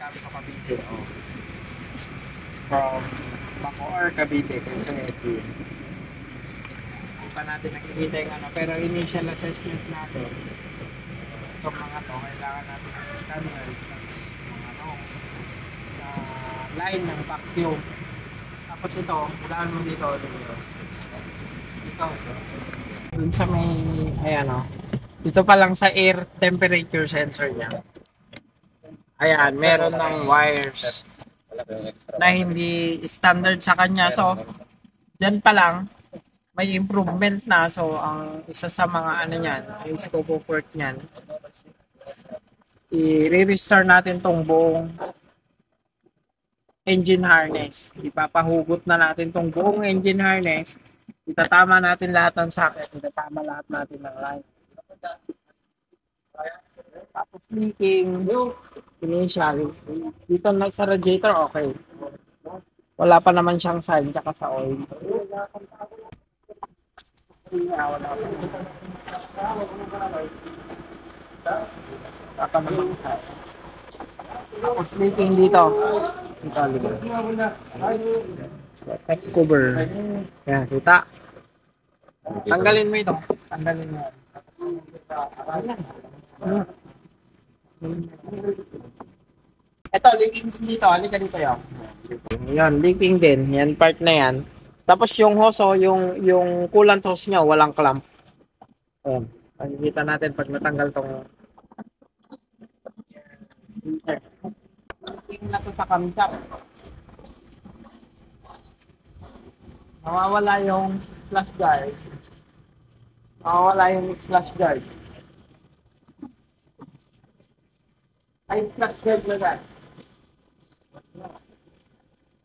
Kami sa Cavite. Oh. From Bacoor, Cavite, Quezon. Hindi pa natin nakikita yung ano, pero initial assessment natin, itong mga to, kailangan natin ng standard, mga ano, line ng vacuum. Tapos ito, kailangan mo dito, dito. Dun sa may, ayan o, dito pa lang sa air temperature sensor niya. Ayan, meron ng wires na hindi standard sa kanya. So, dyan pa lang, may improvement na. So, ang isa sa mga ano niyan, yung scope of work niyan, i-restore natin tong buong engine harness. Ipapahugot na natin tong buong engine harness. Itatama natin lahat ng socket. Itatama lahat natin ng line. Tapos leaking, initial. Dito na sa radiator, okay. Wala pa naman siyang sign, tsaka sa oil. Wala pa naman sign. Tapos leaking dito. Dito, tech cover. Yan, kita. Tanggalin mo ito. Tanggalin mo. Ito, leaking din dito. Halika dito yun. Yan, leaking din. Yan, part na yan. Tapos yung hose, yung coolant hose niya, walang clamp. Ayan. Makikita natin pag natanggal tong leaking na to sa camshaft. Nawawala yung flash guard. Nawawala yung splash guard. Ay, splash guard na yan.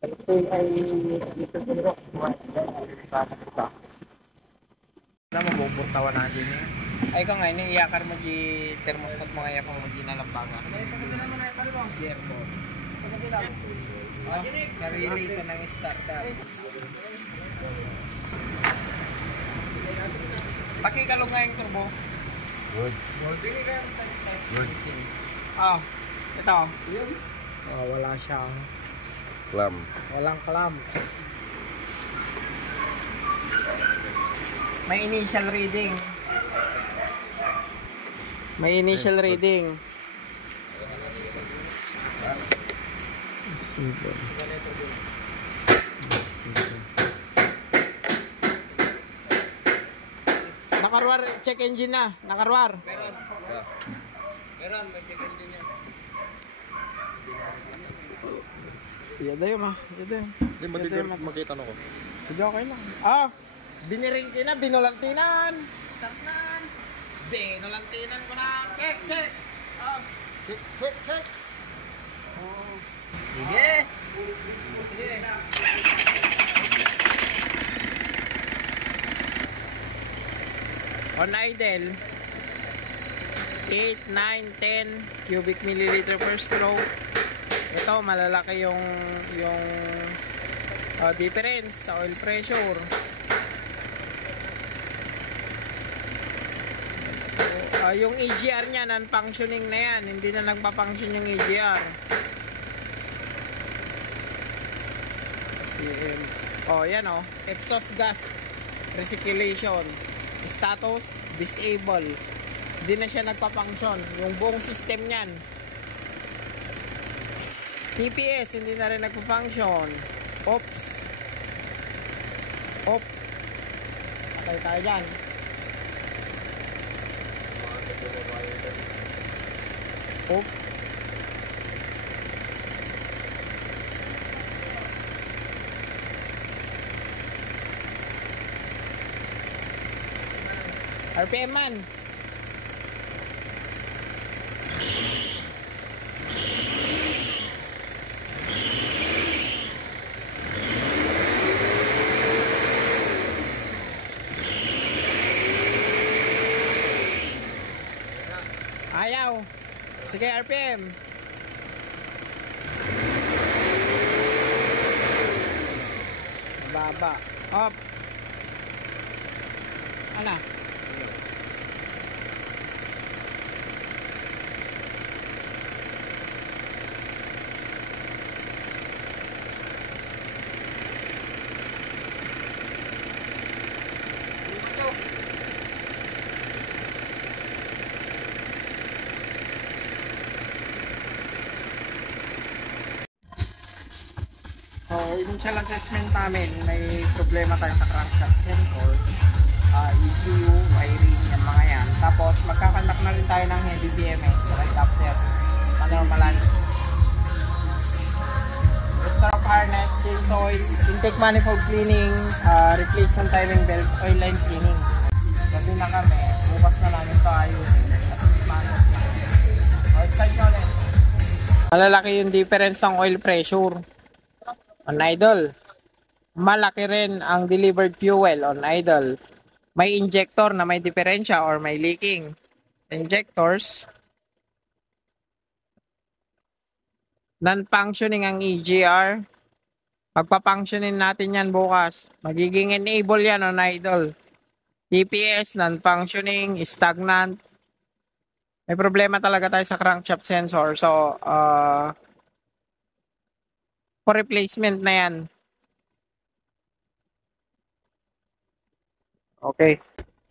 Ito ay dito siguro. Alam mo, bubuntawan natin eh. Ay ko nga, iniiyakar mo di thermostat mo kaya kung hindi nalambaga. Gearbo. Sarili ito ng starter. Pakikalong nga yung turbo. Good. Good. Ah, ito. Oh, wala siyang Clam. walang clamps. May initial reading. May initial reading. Nakarwar, check engine na. Nakarwar. Meron, may check engine yan. Yada yun ah. Yada yun. Hindi, makita ko. Sige, okay lang. Ah, biniring ko na, binulantinan. Start na. Binulantinan ko na. Check, check. Ah, check, check, check. Oh. Sige. Sige. On idle, 8, 9, 10 cubic milliliter per stroke. Ito, malalaki yung difference sa oil pressure. Yung EGR niya, non-functioning na yan. Hindi na nagpa-function yung EGR. Yan exhaust gas recirculation. Status, disable. Hindi na siya nagpa-function. Yung buong system niyan. TPS, hindi na rin nagpa-function. Oops. Oop. Patay tayo dyan. Oop. RPM man. Ayaw. Sige, RPM. Baba. Up. Ano? So, initial assessment namin, may problema tayo sa crankshaft sensor, ECU, wiring, yung mga yan. Tapos, magkakandak na rin tayo ng heavy BMS right after pa-normalize. Restore of harness, change oil, intake manifold cleaning, replace ng timing belt, oil line cleaning. Gabi na kami, bukas na namin ito ayusin. At manos na. O, start nyo ulit. Malalaki yung difference ng oil pressure on idle. Malaki rin ang delivered fuel on idle. May injector na may diferensya or may leaking. Injectors. Non-functioning ang EGR. Pagpa-functioning natin yan bukas. Magiging enable yan on idle. TPS, non-functioning, stagnant. May problema talaga tayo sa crankshaft sensor. So, for replacement na yan. Okay.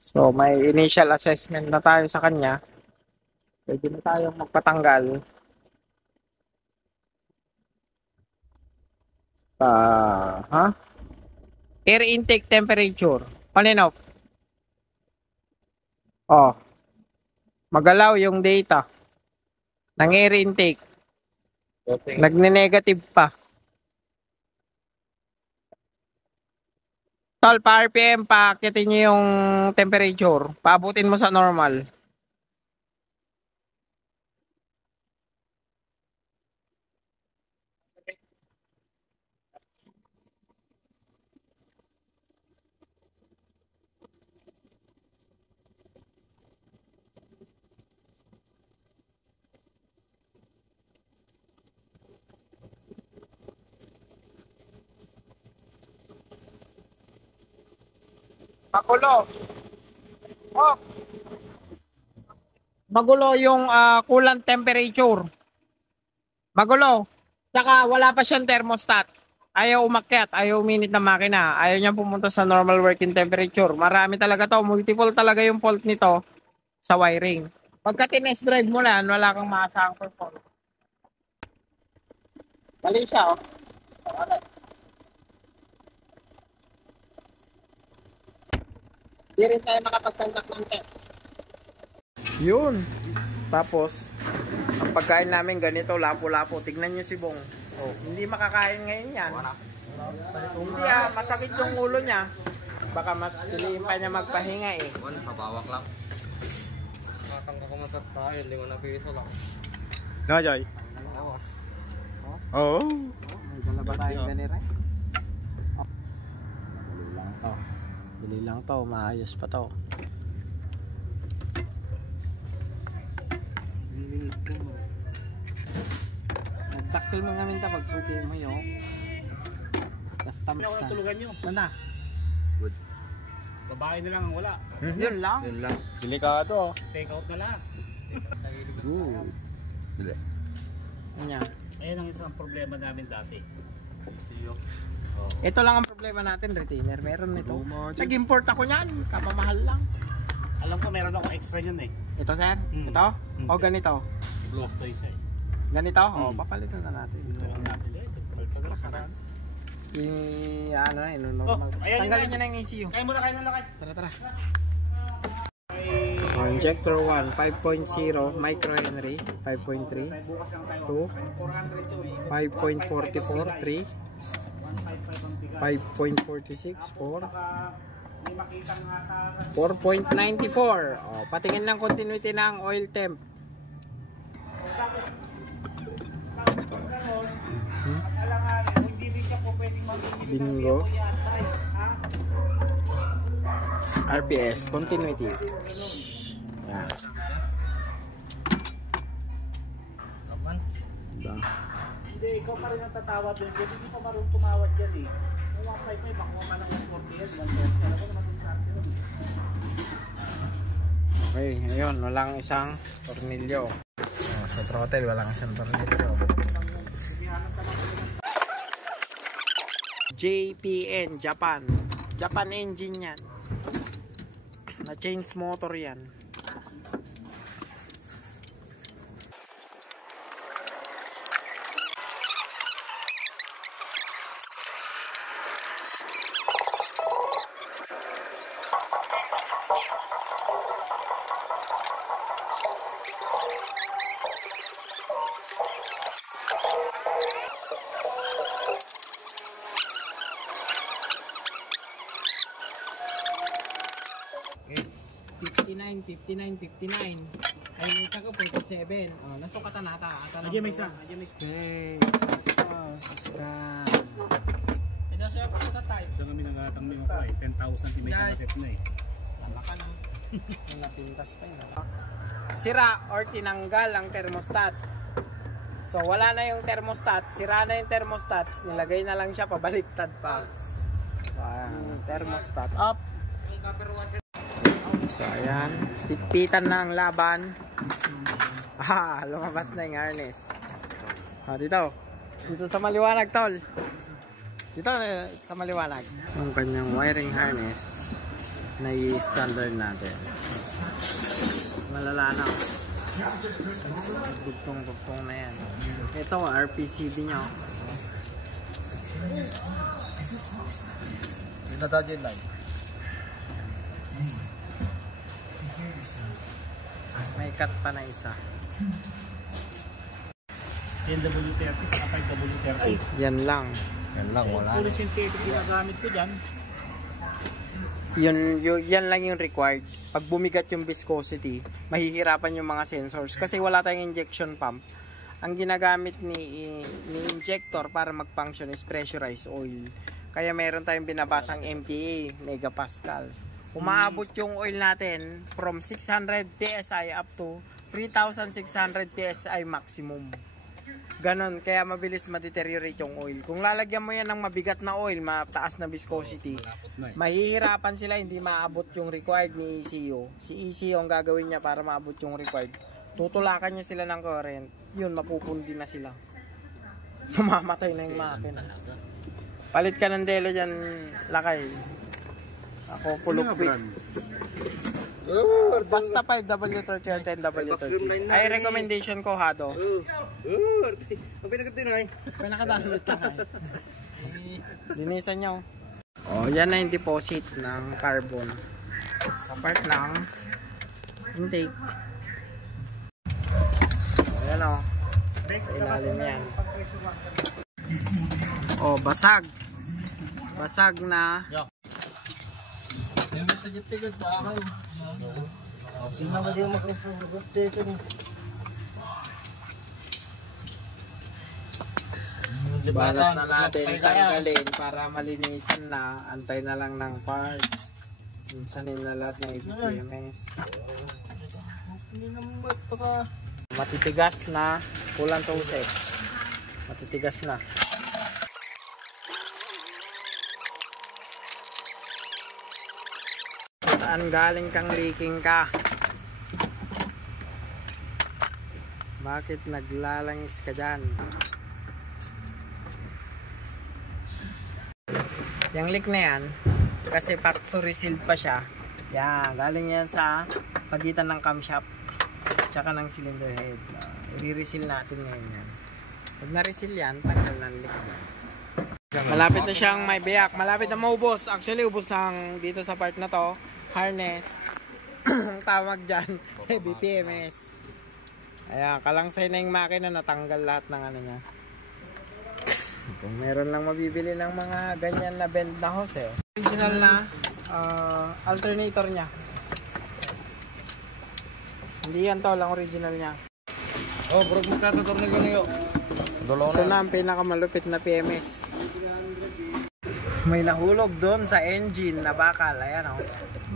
So, may initial assessment na tayo sa kanya. Pwede na tayong magpatanggal. Air intake temperature. On and off. Oh. Magalaw yung data ng air intake. Okay. Nagne-negative pa. Tol, pa RPM, paakitin nyo yung temperature. Paabutin mo sa normal. Magulo. Oh. Magulo yung coolant temperature. Magulo. Saka wala pa siyang thermostat. Ayaw umakyat, ayaw uminit ng makina. Ayaw niya pumunta sa normal working temperature. Marami talaga to. Multiple talaga yung fault nito sa wiring. Pagka tinest drive mo na, wala kang maasahang performance. Mali siya, oh. Hindi rin tayo makapagtandak ng test. Yun. Tapos, ang pagkain namin ganito, lapo-lapo. Tignan nyo si Bong. Oh, hindi makakain ngayon yan. Hindi masakit yung ulo niya. Baka mas piliin pa niya magpahinga eh. Sa bawak lang. Matangka ko masat tayo, 5 lang. Najay? Oo. Oh. May dala ba tayong ganira? Dali lang to. Dali lang to, maayos pa to. Nagdaktil mo nga minta pag suti mo yun. Basta basta. Tulugan nyo. Mana? Good. Babae na lang ang wala. Yun lang. Yun lang. Delikado. Take out na lang. Ooh. Bili. Kanya. Ayan ang isang problema namin dati. Siyo. Ito lang ang problema natin, retainer. Meron nito. Nag-import ako niyan. Kapamahal lang. Alam ko meron ako extra niyan eh. Ito, sir? Ito? O ganito? Blows to isa eh. Ganito? O, papalitan na natin. Ito lang natin eh. Ano na, normal. Tanggalin nyo na yung ECU. Kaya muna kayo ng lakad. Tara, tara. Injector 1, 5.0 micro Henry, 5.3, 2, 5.44, 3, 5.46, 4, 4.94. Oh, patingin ng continuity ng oil temp. Bingo. RPS, continuity. Yan. Diba? Hindi, ikaw pa rin ang tatawad din. Kasi hindi pa marunong tumawad dyan eh. Kung 155, makuha man ng 140 yan. 140. Alam ko naman yung start yun. Okay, ngayon, walang isang tornilyo. Oh, sa throttle, walang isang tornilyo. JPN, Japan. Japan engine yan. Na change motor yan. 59, 59. Ay, may isa ko, 47. Oh, nasukatan nata. Lagi may isa. Okay. Oh, siska. Ito siya pa tayo. Ito kami nangatang mo ko eh. 10,000 si may isang set na eh. Laka na. Yung napintas pa yun. Sira or tinanggal ang thermostat. So wala na yung thermostat. Sira na yung thermostat. Nilagay na lang siya pabaliktad pa. Thermostat up. So ayan. Pitpitan na ang laban. Lumabas na yung harness. Dito. Dito sa maliwanag, tol. Dito sa maliwanag. Ang kanyang wiring harness na i-standard natin. Malala na. Bugtong-bugtong na yan. Ito, RPCB nya. Yung natadyo yung line. May cut pa na isa. 10W30 sa 5W30. Yan lang. Yan lang, wala. Fully synthetic ginagamit ko dyan. Yan lang yung required. Pag bumigat yung viscosity, mahihirapan yung mga sensors kasi wala tayong injection pump. Ang ginagamit ni injector para mag-function is pressurized oil. Kaya meron tayong binabasang MPa, megapascals. Umaabot yung oil natin from 600 PSI up to 3,600 PSI maximum. Ganon, kaya mabilis ma-deteriorate yung oil. Kung lalagyan mo yan ng mabigat na oil, mataas na viscosity, mahihirapan sila, hindi maabot yung required ni ECU. Si ECU ang gagawin niya para maabot yung required. Tutulakan niya sila ng current, yun, mapupundi na sila. Mamamatay na yung makina. Palit ka ng delo dyan, Lakay. Ako, full of quick. Basta 5W30 or 10W30. Ay, recommendation ko, Hado. Ang pinagatin ay. Pinakadownload ka nga. Linisan nyo. Oh, yan na yung deposit ng carbon. Sa part ng intake. Ayan o. Sa ilalim yan. Oh, basag. Basag na. Yung sa jitigod ba ako? Sino ba di mo makapagod-tikin? Balat na natin, tanggalin para malinisan na. Antay na lang ng parts. Minsanin na lahat ng EPMS. Hindi naman ba't baka... Matitigas na, kulang tusek. Matitigas na. Saan galing kang leaking ka? Bakit naglalangis ka dyan? Yung leak na yan, kasi factory sealed pa siya. Yan, galing yan sa pagitan ng camshaft tsaka ng cylinder head. I-reseal natin ngayon yan. Pag na-reseal yan, tanggal ng leak na. Malapit na siyang may biyak. Malapit na maubos. Actually, ubos lang dito sa part na to. Harness. Ang tawag dyan, heavy PMS. Ayan, kalangsay na yung makina, natanggal lahat ng ano niya. Kung meron lang mabibili ng mga ganyan na bend na hose. Original na alternator niya. Hindi yan to, lang original niya. Oh, bro, magkatator na gano'n yun. Ito na ang pinakamalupit na PMS. May nahulog doon sa engine na bakal. Ayan o.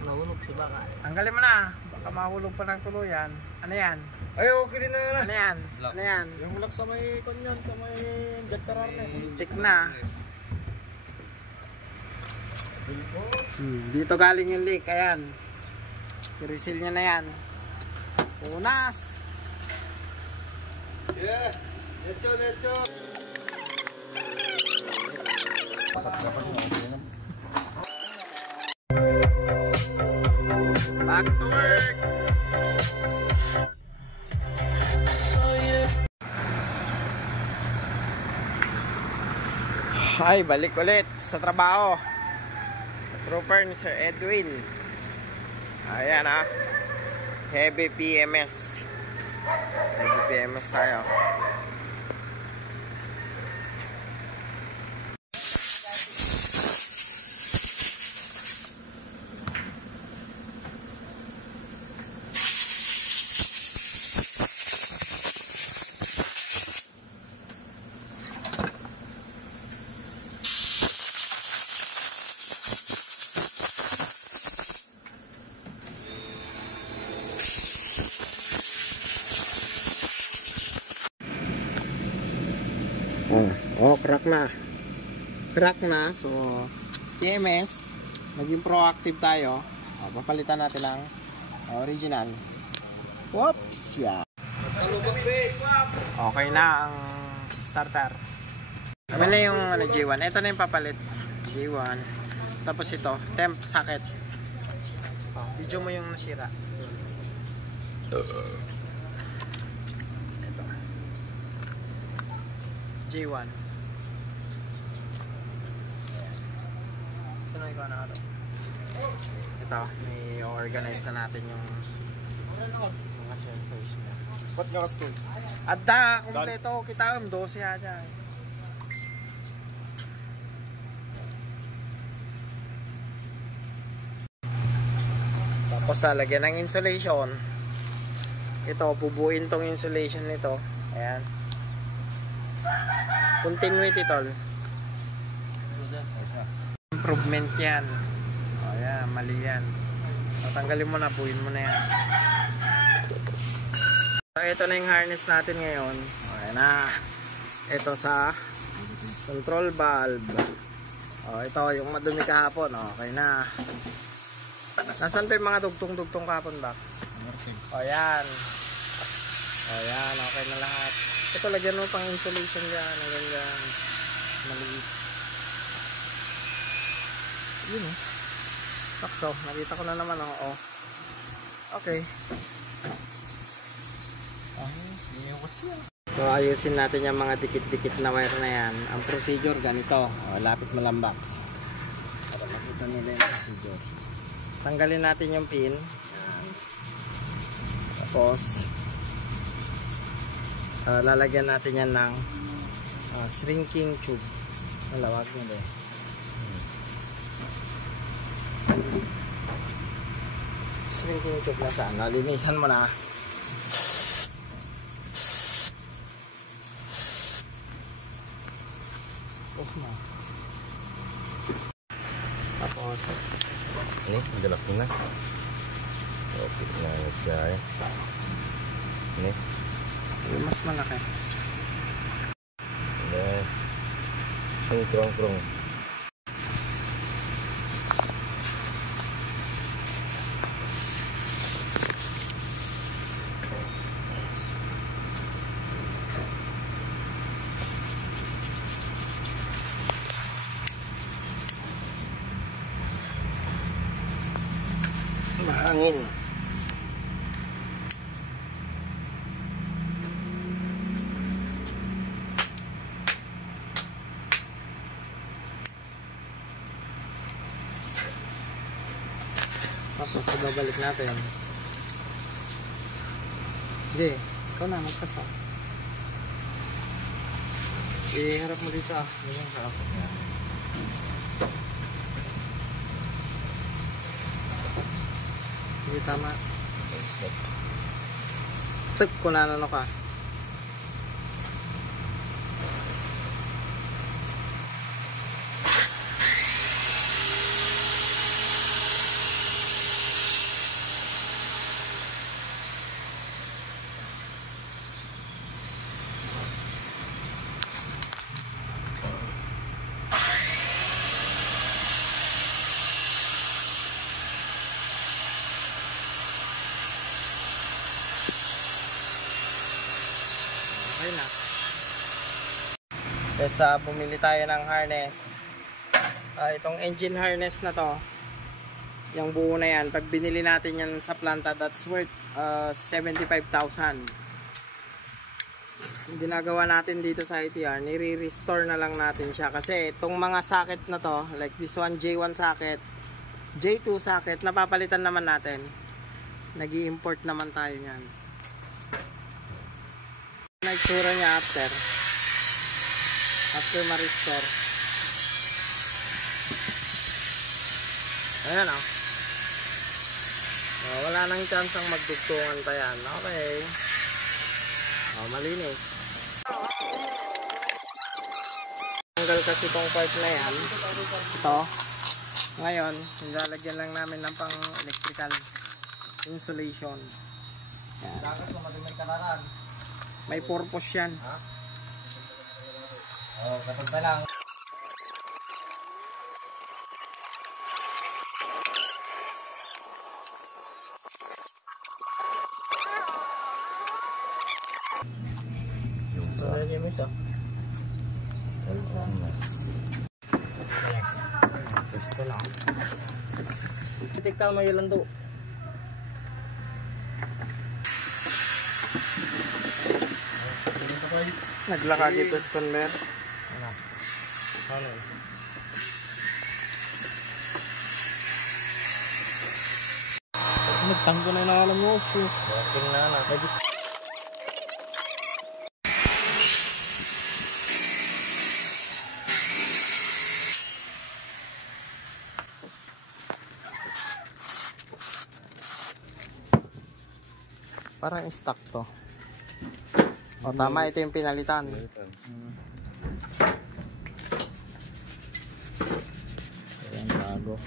Nahulog si bakal. Tanggalin mo na. Baka mahulog pa ng tuluyan. Ano yan? Ay, okay din na yan. Ano yan? Ano yan? Yung lock sa may kanyon, sa may injector harness. Tik na. Dito galing yung leak. Ayan. I-reseal nyo na yan. Punas. Yeah. Necho. Back to work. Ay, balik ulit sa trabaho. Trooper ni Sir Edwin. Ayan ha. Heavy PMS. Heavy PMS tayo. Crack na. Crack na. So, TMS. Naging proactive tayo. Papalitan natin ang original. Whoops! Yeah. Okay na ang starter. Kami na yung J1. Ito na yung papalit. J1. Tapos ito, temp socket. Video mo yung nasira. Ito. J1. Saan na ikaw na ito? Ito, may organize na natin yung mga sensors niya. Ba't nga ka-stone? At da, kompleto, kita ang 12 aja. Tapos lagyan ng insulation. Ito, bubuin tong insulation nito. Ayan. Continuity tol. Improvement yan. O yan, mali yan. Tatanggalin mo na, buuin mo na yan. So, ito na yung harness natin ngayon. Okay na. Ito sa control valve. O, ito yung madumi kahapon. Okay na. Nasaan pa yung mga dugtong-dugtong kahapon box? O, yan. O, yan. Okay na lahat. Ito, lagyan mo pang insulation dyan. Ganyan. Maliit. Yun o. Takso. Nakita ko na naman o. Okay. So ayusin natin yung mga dikit-dikit na wire na yan. Ang procedure ganito. Lapit mo lang box para makita nila yung procedure. Tanggalin natin yung pin. Yan. Tapos lalagyan natin yan ng shrinking tube. Malawag mo ba? Shrinking tube na saan? Linisan mo na. Tapos ini galak mo na. Okay na siya. Ini yung mas malaki. Yan. Ang krong-krong. Mahangin. Tapos babalik natin. Sige, ikaw na magpasa. Iharap mo dito ah. Ganyan ka. Sige, tama. Tuk kung ano ka. Okay na. Tapos bumili tayo ng harness. Itong engine harness na to, yung buo na yan, pag binili natin yan sa planta, that's worth 75,000. Yung ginagawa natin dito sa ITR, nire-restore na lang natin siya. Kasi itong mga socket na to, like this one, J1 socket, J2 socket, napapalitan naman natin. Nag-i-import naman tayo yan. Nagsura niya after ma-restore. Ayan o. Wala nang chance ang magdugtungan pa yan. Okay. Malinis. Tanggal kasi itong part na yan. Ito. Ngayon, nilalagyan lang namin ng pang electrical insulation. Yan. May purpose yan. Oh, kapag pa lang. Ano niya mo isa? Gusto lang. Tikta mo yung lando. Naglaka dito Stone Bear. Ano? Nagtanggo na yung alam mo. Walking na na. Parang stock to. O tama, ito yung pinalitan. Ayan, bago.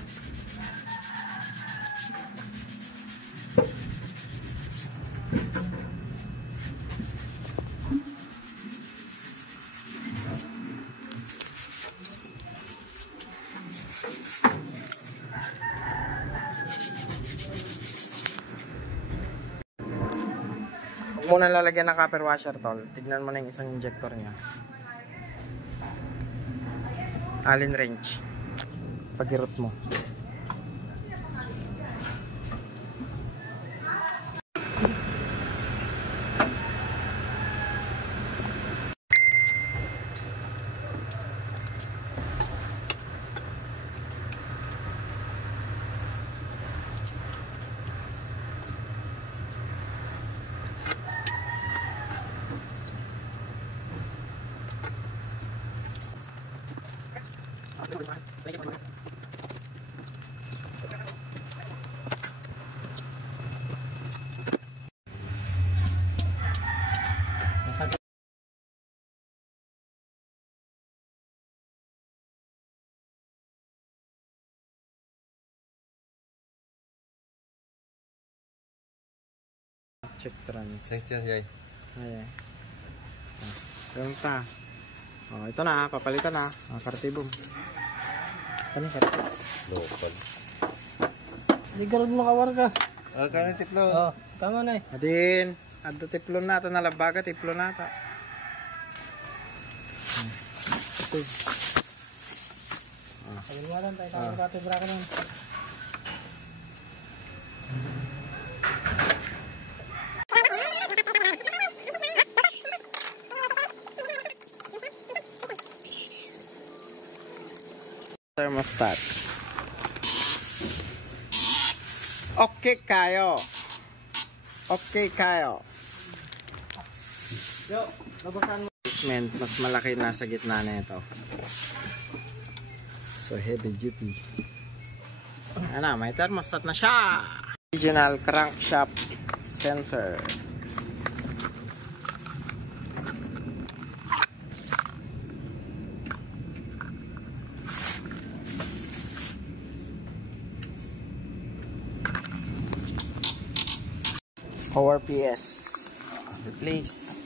Huwag muna lalagyan ng copper washer, tol. Tignan mo na yung isang injector niya. Allen wrench. Pagirot mo. Check trans. Section Jay. Ayan. Ganun pa. Oh, ito na, papalitan na. Kartibom. Ano kartibom? Local. Hindi garod mo kawar ka. Oh, kanin tiplo. Oh, tama na eh. Adin, adto tiplon nata na labaga, tiplon nata. Ito. Ayun nga lang, tayo katibra ka nun. Thermostat. Okay kayo. Okay kayo. Yo, labasan mo. Mas malaki nasa gitna na ito. So heavy duty. Ano, may thermostat na siya. Original crankshaft sensor. Power PS. Replace.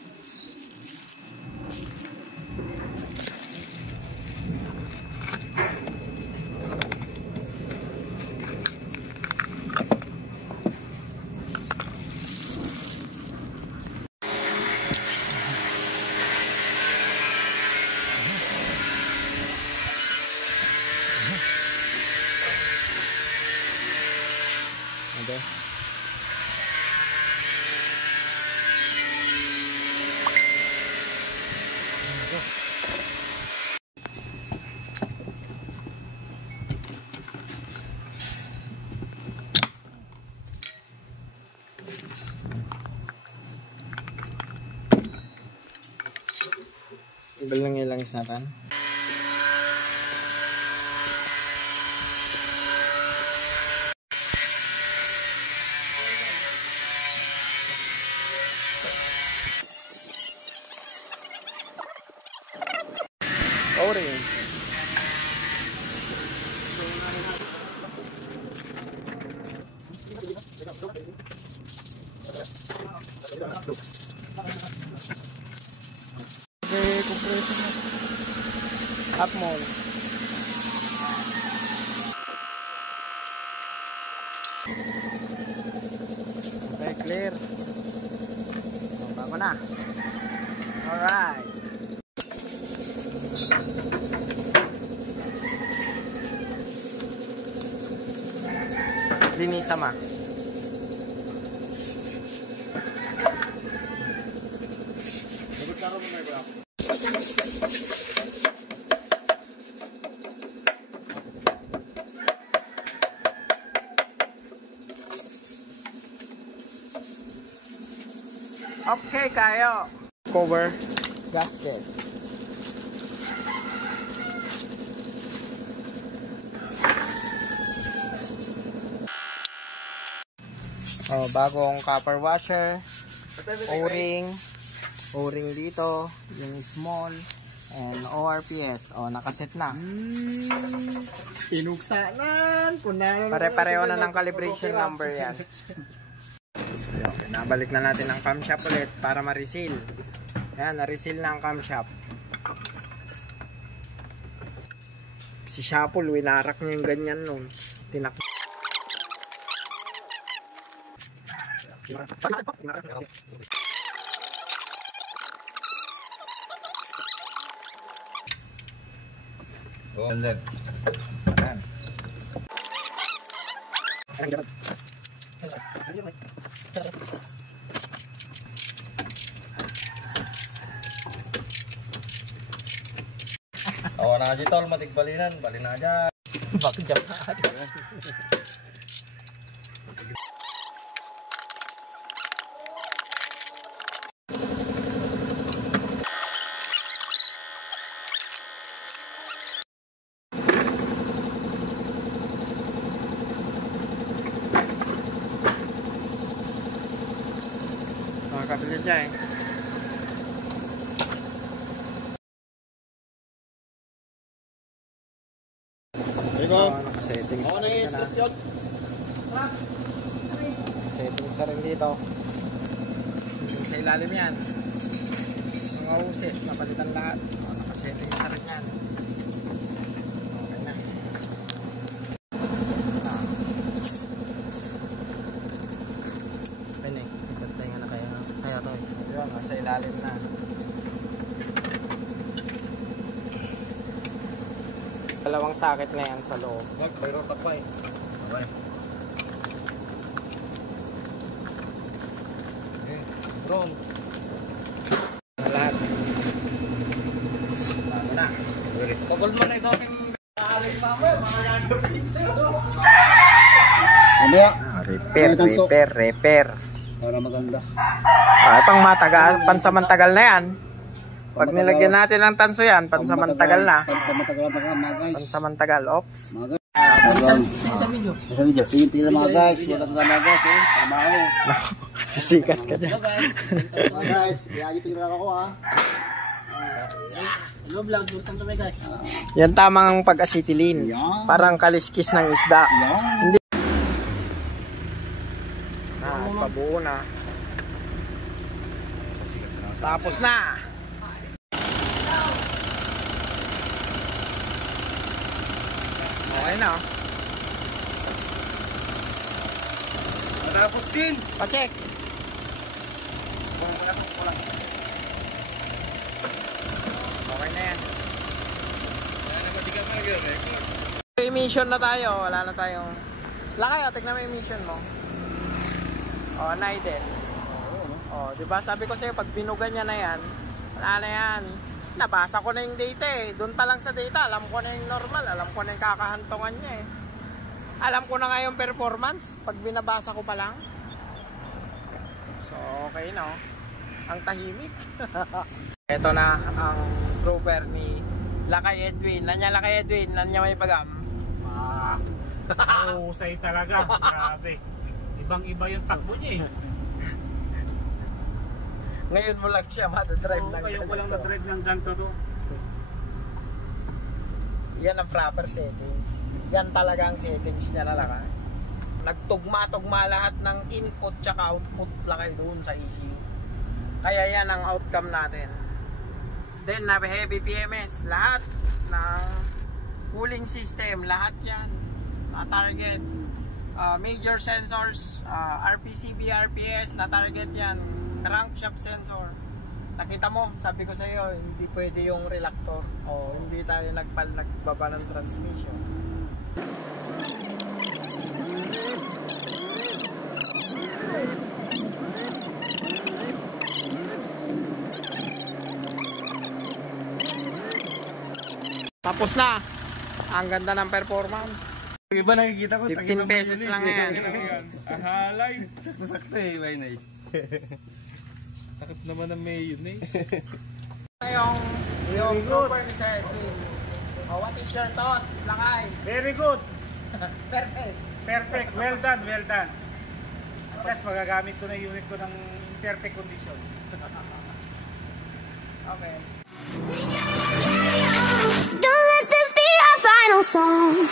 Okay. Ibal lang ilang isatan. O-ring. Okay, compressor na. Half moon. Okay, clear. Bago na. Alright. Linisa ma. Okay kayo. Cover gasket. Oh, bagong copper washer, O-ring, O-ring dito, yung small, and ORPS. Oh, nakaset na. Pinuksanan. Pare-pareho na ng calibration number yan. So, okay, nabalik na natin ang camshaft ulit para ma-reseal. Yan, na-reseal na ang camshaft. Si Shapul, winarak niya yung ganyan nun. Tinak. Oh, left. Kanan. Oh, na aja tol matik balinan, balin aja. Bakit jam na? Mga kapatid dyan eh. Naka-settings na rin na. Settings na rin dito. Yung sa ilalim yan. Mga hoses, napalitan lahat. Naka-settings na rin yan. Okay na. Okay na eh. Ipatay nga na kaya to eh. Yun, nasa ilalim na. Dalawang socket na yan sa loob. Pero tapay. Okay. Bron. Lahat. Bago na. Togol mo na ito ating alis na ako. Repair. Para maganda. Pang matagal, pansamantagal na yan. Pag nilagyan natin ng tanso yan, pansamantagal na. Pansamantagal, ops. Sa video. Sige, tingnan mga guys. Mga guys. Trabaho. Sikat ka dyan. Mga guys, lagi tingnan ako ha. Hello vlog, welcome to my guys. Yan tamang pag-acetylen. Parang kaliskis ng isda. Hindi. Pabuo na. Tapos na. Okay na. Matapos din. Pa-check. Okay na yan. Emission na tayo. Wala na tayong... Lakay, tignan mo yung emission mo. O, naiden. O, diba sabi ko sa'yo, pag binugan niya na yan, wala na yan. Nabasa ko na yung data eh. Doon pa lang sa data, alam ko na yung normal. Alam ko na yung kakahantungan niya eh. Alam ko na nga yung performance pag binabasa ko pa lang. So, okay no. Ang tahimik. Ito na ang trooper ni Lakay Edwin. Nanya Lakay Edwin, nanya may pagam. Usay talaga. Grabe. Ibang-iba yung takbo niya eh. Ngayon mo lang siya matadrive ng Ngayon ko lang na-drive ng ganito to. Yan ang proper settings. Yan talaga ang settings niya na Lakay. Nagtugma-tugma lahat ng input tsaka output Lakay doon sa ECU. Kaya yan ang outcome natin. Then heavy PMS. Lahat ng cooling system. Lahat yan na-target. Major sensors, RPCB, RPS, na-target yan. Crankshaft sensor. Nakita mo, sabi ko sa iyo, hindi pwede yung reluctor o hindi tayo nagbaba ng transmission. Tapos na. Ang ganda ng performance. Iba nakikita ko, 15 pesos lang yan. Ahalay. Sakto eh, mayonnaise. Takip naman ng mayonnaise. Yung grouper ni Sir Edwin. Oh, what is your thought? Lakay. Very good. Perfect. Perfect. Well done, well done. At least magagamit ko na yung unit ko ng perfect condition. Okay. Don't let this be our final song.